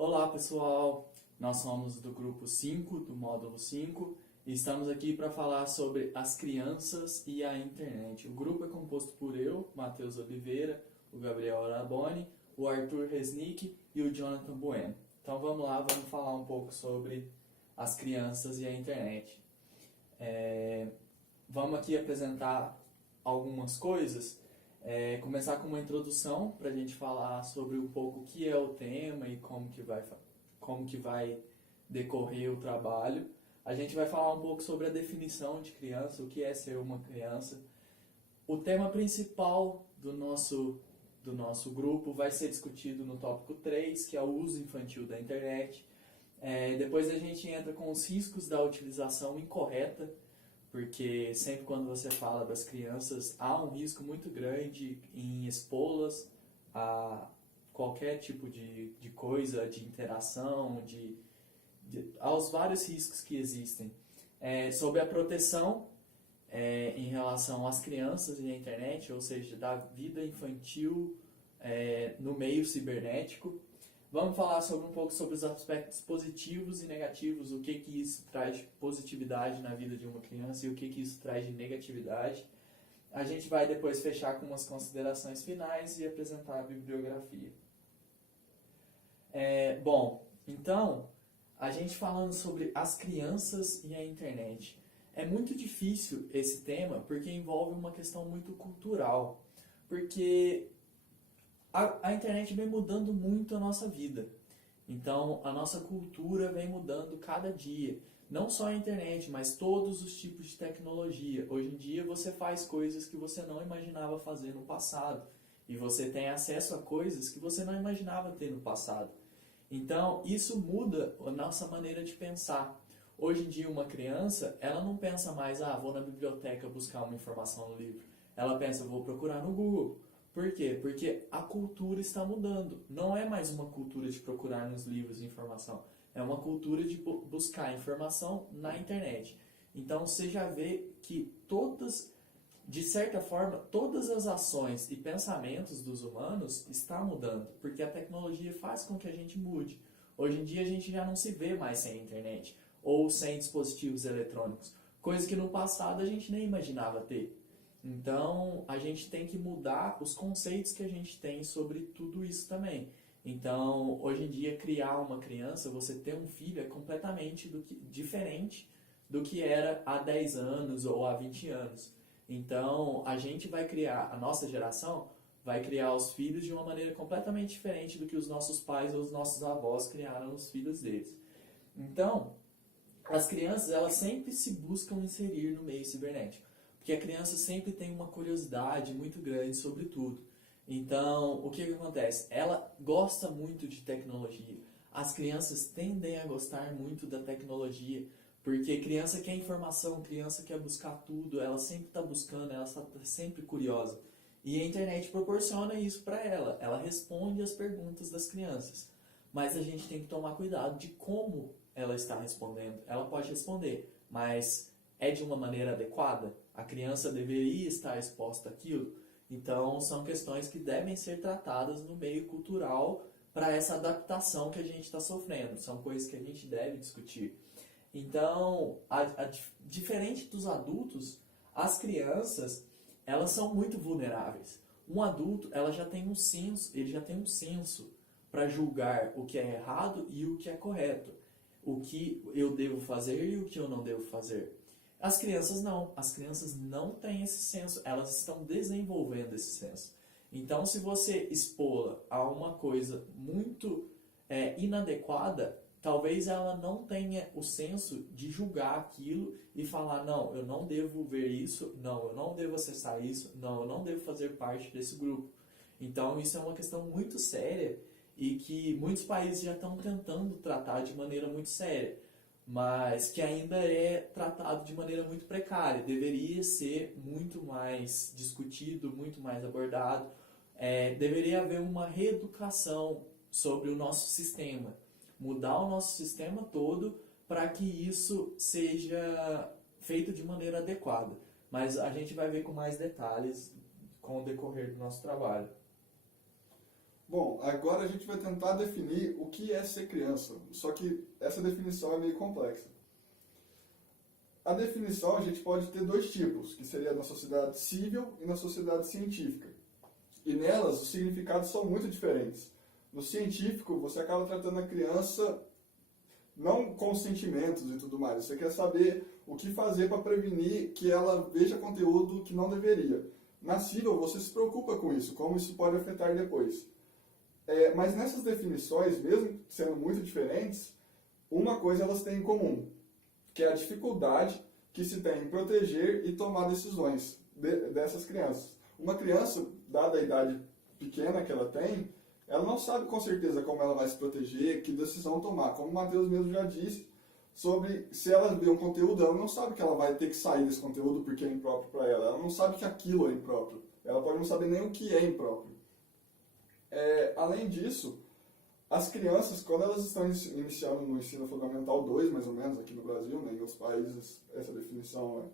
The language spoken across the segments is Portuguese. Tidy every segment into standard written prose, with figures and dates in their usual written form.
Olá pessoal, nós somos do grupo 5, do módulo 5, e estamos aqui para falar sobre as crianças e a internet. O grupo é composto por eu, Matheus Oliveira, o Gabriel Araboni, o Arthur Resnick e o Jonathan Bueno. Então vamos lá, vamos falar um pouco sobre as crianças e a internet. Vamos aqui apresentar algumas coisas. Começar com uma introdução para a gente falar sobre um pouco o que é o tema e como que vai decorrer o trabalho. A gente vai falar um pouco sobre a definição de criança, o que é ser uma criança. O tema principal do nosso grupo vai ser discutido no tópico 3, que é o uso infantil da internet. Depois a gente entra com os riscos da utilização incorreta, porque sempre quando você fala das crianças, há um risco muito grande em expô-las a qualquer tipo de coisa, de interação, aos vários riscos que existem. Sobre a proteção em relação às crianças e à internet, ou seja, da vida infantil no meio cibernético. Vamos falar um pouco sobre os aspectos positivos e negativos, o que isso traz de positividade na vida de uma criança e o que isso traz de negatividade. A gente vai depois fechar com umas considerações finais e apresentar a bibliografia. Então, a gente falando sobre as crianças e a internet. É muito difícil esse tema porque envolve uma questão muito cultural, porque a internet vem mudando muito a nossa vida. Então, a nossa cultura vem mudando cada dia. Não só a internet, mas todos os tipos de tecnologia. Hoje em dia, você faz coisas que você não imaginava fazer no passado. E você tem acesso a coisas que você não imaginava ter no passado. Então, isso muda a nossa maneira de pensar. Hoje em dia, uma criança, ela não pensa mais, vou na biblioteca buscar uma informação no livro. Ela pensa, vou procurar no Google. Por quê? Porque a cultura está mudando. Não é mais uma cultura de procurar nos livros informação. É uma cultura de buscar informação na internet. Então você já vê que de certa forma, todas as ações e pensamentos dos humanos estão mudando. Porque a tecnologia faz com que a gente mude. Hoje em dia a gente já não se vê mais sem internet ou sem dispositivos eletrônicos. Coisa que no passado a gente nem imaginava ter. Então, a gente tem que mudar os conceitos que a gente tem sobre tudo isso também. Então, hoje em dia, criar uma criança, você ter um filho é completamente diferente do que era há 10 anos ou há 20 anos. Então, a nossa geração vai criar os filhos de uma maneira completamente diferente do que os nossos pais ou os nossos avós criaram os filhos deles. Então, as crianças, elas sempre se buscam inserir no meio cibernético. Porque a criança sempre tem uma curiosidade muito grande sobre tudo. Então, o que acontece? Ela gosta muito de tecnologia. As crianças tendem a gostar muito da tecnologia, porque criança quer informação, criança quer buscar tudo, ela sempre está buscando, ela está sempre curiosa. E a internet proporciona isso para ela. Ela responde as perguntas das crianças. Mas a gente tem que tomar cuidado de como ela está respondendo. Ela pode responder, mas é de uma maneira adequada? A criança deveria estar exposta àquilo? Então, são questões que devem ser tratadas no meio cultural para essa adaptação que a gente está sofrendo. São coisas que a gente deve discutir. Então, diferente dos adultos, as crianças, elas são muito vulneráveis. Um adulto, ele já tem um senso para julgar o que é errado e o que é correto. O que eu devo fazer e o que eu não devo fazer. As crianças não têm esse senso, elas estão desenvolvendo esse senso. Então, se você expô-la a uma coisa muito inadequada, talvez ela não tenha o senso de julgar aquilo e falar, não, eu não devo ver isso, não, eu não devo acessar isso, não, eu não devo fazer parte desse grupo. Então, isso é uma questão muito séria e que muitos países já estão tentando tratar de maneira muito séria, mas que ainda é tratado de maneira muito precária. Deveria ser muito mais discutido, muito mais abordado. Deveria haver uma reeducação sobre o nosso sistema. Mudar o nosso sistema todo para que isso seja feito de maneira adequada. Mas a gente vai ver com mais detalhes com o decorrer do nosso trabalho. Bom, agora a gente vai tentar definir o que é ser criança, só que essa definição é meio complexa. A definição a gente pode ter dois tipos, que seria na sociedade civil e na sociedade científica. E nelas os significados são muito diferentes. No científico, você acaba tratando a criança não com sentimentos e tudo mais. Você quer saber o que fazer para prevenir que ela veja conteúdo que não deveria. Na civil, você se preocupa com isso, como isso pode afetar depois. Mas nessas definições, mesmo sendo muito diferentes, uma coisa elas têm em comum, que é a dificuldade que se tem em proteger e tomar decisões dessas crianças. Uma criança, dada a idade pequena que ela tem, ela não sabe com certeza como ela vai se proteger, que decisão tomar. Como o Matheus mesmo já disse, sobre se ela vê um conteúdo, ela não sabe que ela vai ter que sair desse conteúdo porque é impróprio para ela. Ela não sabe que aquilo é impróprio. Ela pode não saber nem o que é impróprio. Além disso, as crianças, quando elas estão iniciando no ensino fundamental 2, mais ou menos, aqui no Brasil, né, em outros países essa definição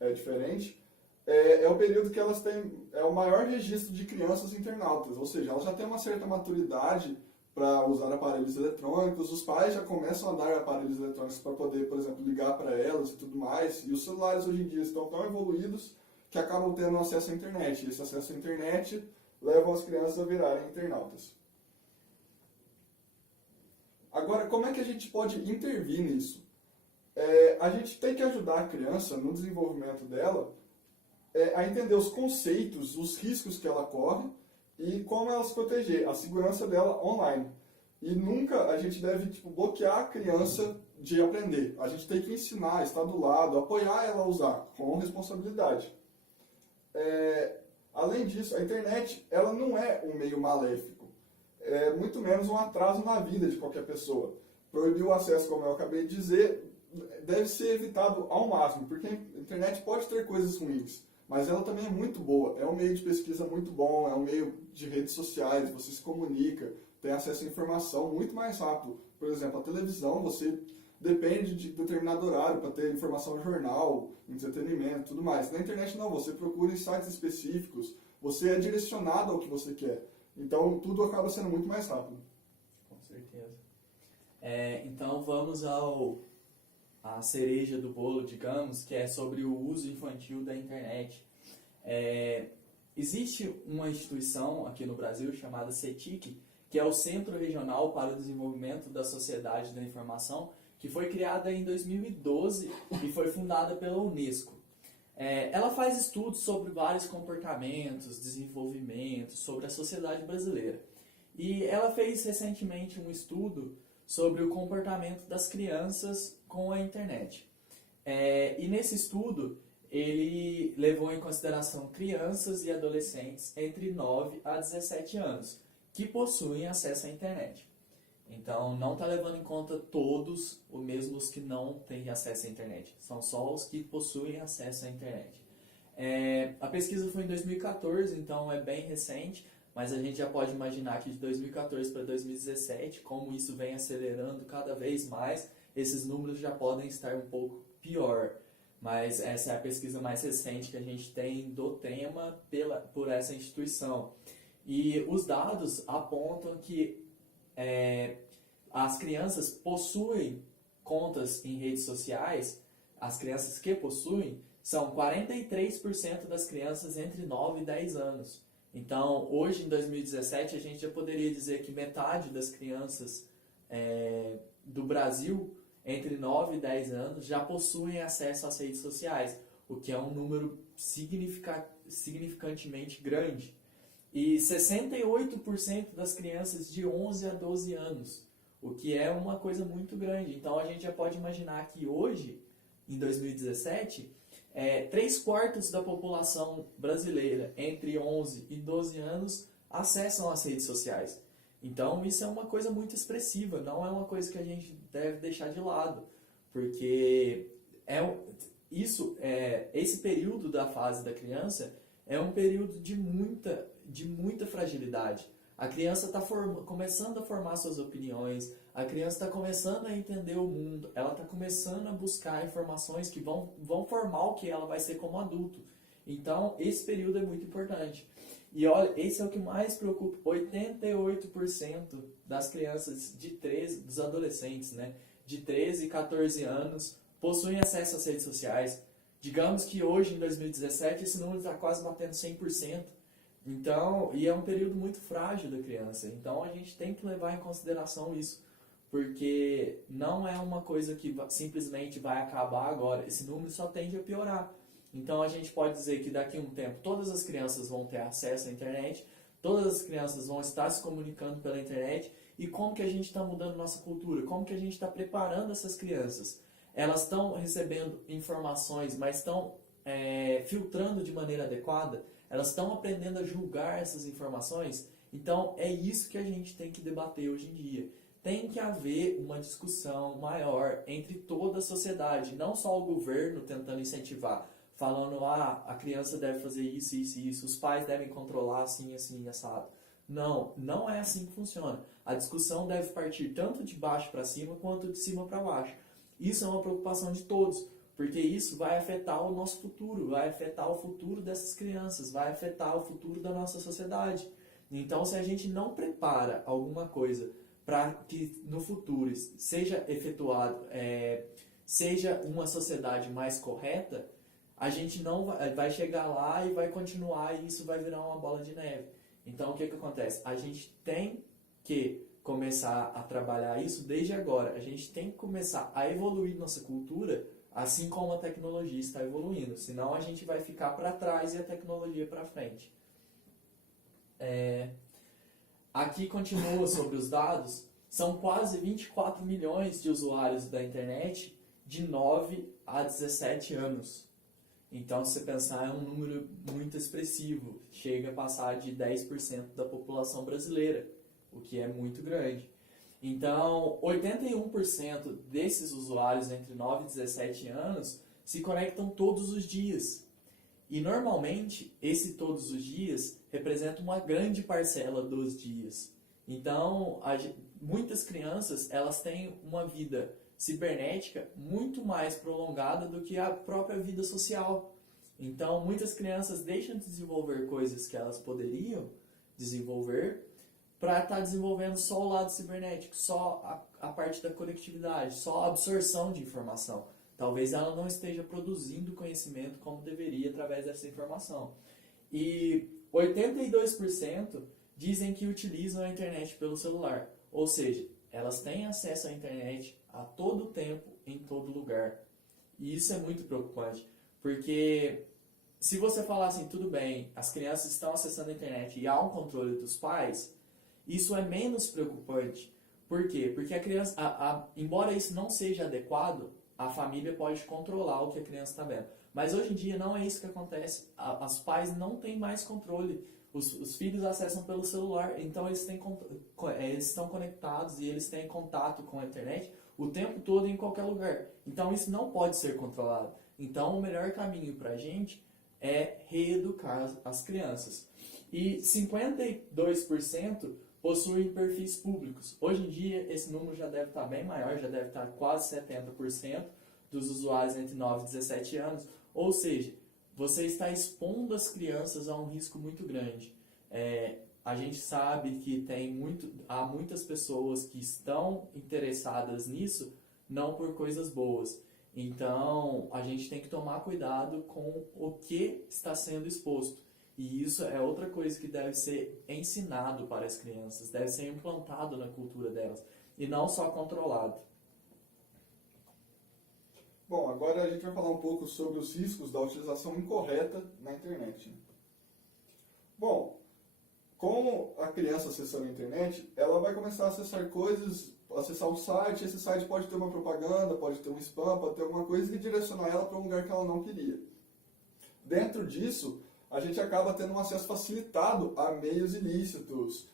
é diferente, é o período que elas têm, é o maior registro de crianças internautas, ou seja, elas já têm uma certa maturidade para usar aparelhos eletrônicos, os pais já começam a dar aparelhos eletrônicos para poder, por exemplo, ligar para elas e tudo mais, e os celulares hoje em dia estão tão evoluídos que acabam tendo acesso à internet, e esse acesso à internet leva as crianças a virarem internautas. Agora, como é que a gente pode intervir nisso? A gente tem que ajudar a criança no desenvolvimento dela a entender os conceitos, os riscos que ela corre e como ela se proteger, a segurança dela online. E nunca a gente deve bloquear a criança de aprender. A gente tem que ensinar, estar do lado, apoiar ela a usar com responsabilidade. Além disso, a internet ela não é um meio maléfico. Muito menos um atraso na vida de qualquer pessoa. Proibir o acesso, como eu acabei de dizer, deve ser evitado ao máximo, porque a internet pode ter coisas ruins, mas ela também é muito boa. É um meio de pesquisa muito bom, é um meio de redes sociais, você se comunica, tem acesso à informação muito mais rápido. Por exemplo, a televisão, você depende de determinado horário para ter informação, jornal, entretenimento e tudo mais. Na internet não, você procura em sites específicos, você é direcionado ao que você quer. Então, tudo acaba sendo muito mais rápido. Com certeza. Então, vamos à cereja do bolo, digamos, que é sobre o uso infantil da internet. Existe uma instituição aqui no Brasil chamada CETIC, que é o Centro Regional para o Desenvolvimento da Sociedade da Informação, que foi criada em 2012 e foi fundada pela Unesco. Ela faz estudos sobre vários comportamentos, desenvolvimentos, sobre a sociedade brasileira. E ela fez recentemente um estudo sobre o comportamento das crianças com a internet. E nesse estudo, ele levou em consideração crianças e adolescentes entre 9 a 17 anos, que possuem acesso à internet. Então, não está levando em conta todos, ou mesmo os que não têm acesso à internet. São só os que possuem acesso à internet. A pesquisa foi em 2014, então é bem recente, mas a gente já pode imaginar que de 2014 para 2017, como isso vem acelerando cada vez mais, esses números já podem estar um pouco pior. Mas essa é a pesquisa mais recente que a gente tem do tema por essa instituição. E os dados apontam que as crianças possuem contas em redes sociais, as crianças que possuem, são 43% das crianças entre 9 e 10 anos. Então, hoje em 2017, a gente já poderia dizer que metade das crianças do Brasil, entre 9 e 10 anos, já possuem acesso às redes sociais, o que é um número significantemente grande. E 68% das crianças de 11 a 12 anos, o que é uma coisa muito grande. Então a gente já pode imaginar que hoje, em 2017, 3/4 da população brasileira entre 11 e 12 anos acessam as redes sociais. Então isso é uma coisa muito expressiva, não é uma coisa que a gente deve deixar de lado, porque esse período da fase da criança é um período de muita fragilidade. A criança está começando a formar suas opiniões, a criança está começando a entender o mundo, ela está começando a buscar informações que vão formar o que ela vai ser como adulto. Então, esse período é muito importante. E olha, esse é o que mais preocupa. 88% das crianças de 13, dos adolescentes, né, de 13 e 14 anos possuem acesso às redes sociais. Digamos que hoje, em 2017, esse número está quase batendo 100%. Então, e é um período muito frágil da criança. Então, a gente tem que levar em consideração isso, porque não é uma coisa que simplesmente vai acabar agora. Esse número só tende a piorar. Então, a gente pode dizer que daqui a um tempo todas as crianças vão ter acesso à internet, todas as crianças vão estar se comunicando pela internet. E como que a gente está mudando nossa cultura? Como que a gente está preparando essas crianças? Elas estão recebendo informações, mas estão filtrando de maneira adequada? Elas estão aprendendo a julgar essas informações? Então, é isso que a gente tem que debater hoje em dia. Tem que haver uma discussão maior entre toda a sociedade, não só o governo tentando incentivar, falando, a criança deve fazer isso, isso e isso, os pais devem controlar assim, assim, assado. Não, não é assim que funciona. A discussão deve partir tanto de baixo para cima quanto de cima para baixo. Isso é uma preocupação de todos, porque isso vai afetar o nosso futuro, vai afetar o futuro dessas crianças, vai afetar o futuro da nossa sociedade. Então, se a gente não prepara alguma coisa para que no futuro seja efetuado, seja uma sociedade mais correta, a gente não vai chegar lá e vai continuar e isso vai virar uma bola de neve. Então, o que acontece? A gente tem que começar a trabalhar isso desde agora. A gente tem que começar a evoluir nossa cultura assim como a tecnologia está evoluindo. Senão a gente vai ficar para trás e a tecnologia para frente. Aqui continua sobre os dados. São quase 24 milhões de usuários da internet de 9 a 17 anos. Então, se você pensar, é um número muito expressivo. Chega a passar de 10% da população brasileira, o que é muito grande. Então, 81% desses usuários entre 9 e 17 anos se conectam todos os dias. E, normalmente, esse todos os dias representa uma grande parcela dos dias. Então, muitas crianças elas têm uma vida cibernética muito mais prolongada do que a própria vida social. Então, muitas crianças deixam de desenvolver coisas que elas poderiam desenvolver para estar desenvolvendo só o lado cibernético, só a parte da conectividade, só a absorção de informação. Talvez ela não esteja produzindo conhecimento como deveria através dessa informação. E 82% dizem que utilizam a internet pelo celular. Ou seja, elas têm acesso à internet a todo tempo, em todo lugar. E isso é muito preocupante, porque se você falar assim, tudo bem, as crianças estão acessando a internet e há um controle dos pais, isso é menos preocupante. Por quê? Porque a criança, embora isso não seja adequado, a família pode controlar o que a criança está vendo. Mas hoje em dia não é isso que acontece. Os pais não têm mais controle. Os filhos acessam pelo celular, então eles estão conectados e eles têm contato com a internet o tempo todo em qualquer lugar. Então isso não pode ser controlado. Então o melhor caminho para a gente é reeducar as crianças. E 52% possuem perfis públicos. Hoje em dia esse número já deve estar bem maior, já deve estar quase 70% dos usuários entre 9 e 17 anos. Ou seja, você está expondo as crianças a um risco muito grande. A gente sabe que há muitas pessoas que estão interessadas nisso, não por coisas boas. Então, a gente tem que tomar cuidado com o que está sendo exposto. E isso é outra coisa que deve ser ensinado para as crianças, deve ser implantado na cultura delas, e não só controlado. Bom, agora a gente vai falar um pouco sobre os riscos da utilização incorreta na internet. Bom, com a criança acessando a internet, ela vai começar a acessar coisas, acessar um site, esse site pode ter uma propaganda, pode ter um spam, pode ter alguma coisa que direcionar ela para um lugar que ela não queria. Dentro disso, a gente acaba tendo um acesso facilitado a meios ilícitos,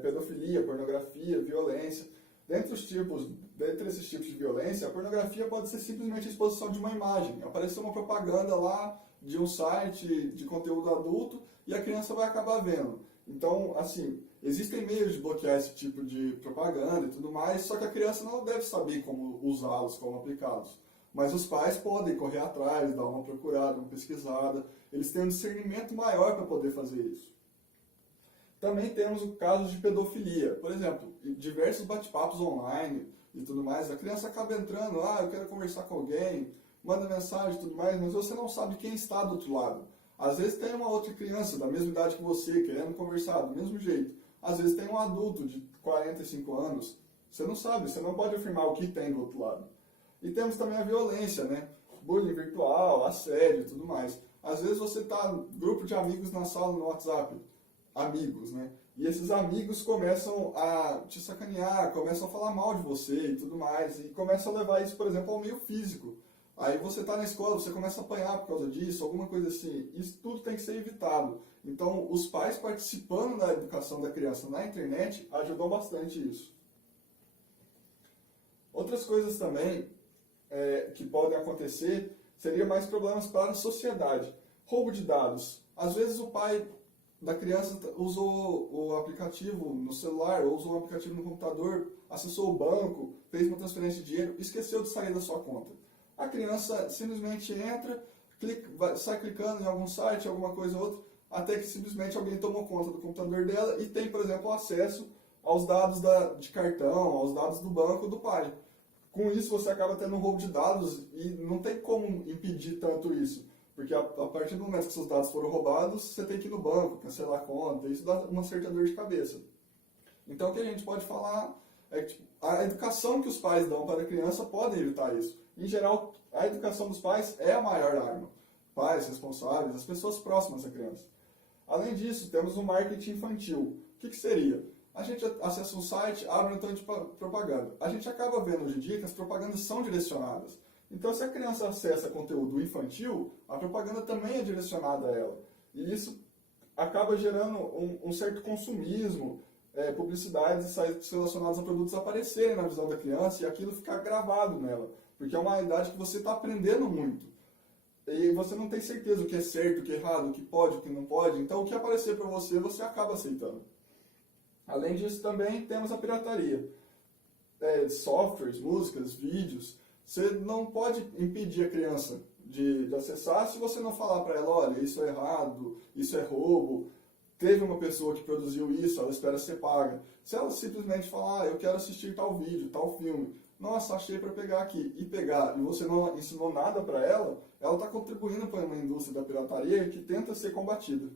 pedofilia, pornografia, violência. Dentre esses tipos de violência, a pornografia pode ser simplesmente a exposição de uma imagem. Apareceu uma propaganda lá de um site de conteúdo adulto e a criança vai acabar vendo. Então, assim, existem meios de bloquear esse tipo de propaganda e tudo mais, só que a criança não deve saber como usá-los, como aplicá-los. Mas os pais podem correr atrás, dar uma procurada, uma pesquisada. Eles têm um discernimento maior para poder fazer isso. Também temos o caso de pedofilia. Por exemplo, em diversos bate-papos online e tudo mais, a criança acaba entrando, eu quero conversar com alguém, manda mensagem e tudo mais, mas você não sabe quem está do outro lado. Às vezes tem uma outra criança da mesma idade que você, querendo conversar do mesmo jeito. Às vezes tem um adulto de 45 anos. Você não sabe, você não pode afirmar o que tem do outro lado. E temos também a violência, né? Bullying virtual, assédio e tudo mais. Às vezes você está grupo de amigos na sala no WhatsApp, amigos, né? E esses amigos começam a te sacanear, começam a falar mal de você e tudo mais, e começam a levar isso, por exemplo, ao meio físico. Aí você está na escola, você começa a apanhar por causa disso, alguma coisa assim. Isso tudo tem que ser evitado. Então, os pais participando da educação da criança na internet ajudam bastante isso. Outras coisas também que podem acontecer seriam mais problemas para a sociedade. Roubo de dados. Às vezes o pai da criança usou o aplicativo no celular, ou usou o aplicativo no computador, acessou o banco, fez uma transferência de dinheiro, esqueceu de sair da sua conta. A criança simplesmente entra, sai clicando em algum site, alguma coisa ou outra, até que simplesmente alguém tomou conta do computador dela e tem, por exemplo, acesso aos dados de cartão, aos dados do banco do pai. Com isso você acaba tendo um roubo de dados e não tem como impedir tanto isso. Porque a partir do momento que seus dados foram roubados, você tem que ir no banco, cancelar a conta, isso dá uma certa dor de cabeça. Então o que a gente pode falar é que a educação que os pais dão para a criança pode evitar isso. Em geral, a educação dos pais é a maior arma. Pais, responsáveis, as pessoas próximas à criança. Além disso, temos o marketing infantil. O que seria? A gente acessa um site, abre um tanto de propaganda. A gente acaba vendo hoje em dia que as propagandas são direcionadas. Então, se a criança acessa conteúdo infantil, a propaganda também é direcionada a ela. E isso acaba gerando um certo consumismo, publicidades e sites relacionados a produtos aparecerem na visão da criança e aquilo ficar gravado nela. Porque é uma idade que você está aprendendo muito. E você não tem certeza o que é certo, o que é errado, o que pode, o que não pode. Então, o que aparecer para você, você acaba aceitando. Além disso, também temos a pirataria. Softwares, músicas, vídeos. Você não pode impedir a criança de acessar se você não falar para ela, olha, isso é errado, isso é roubo, teve uma pessoa que produziu isso, ela espera ser paga. Se ela simplesmente falar, eu quero assistir tal vídeo, tal filme, nossa, achei para pegar aqui, e pegar, e você não ensinou nada para ela está contribuindo para uma indústria da pirataria que tenta ser combatida.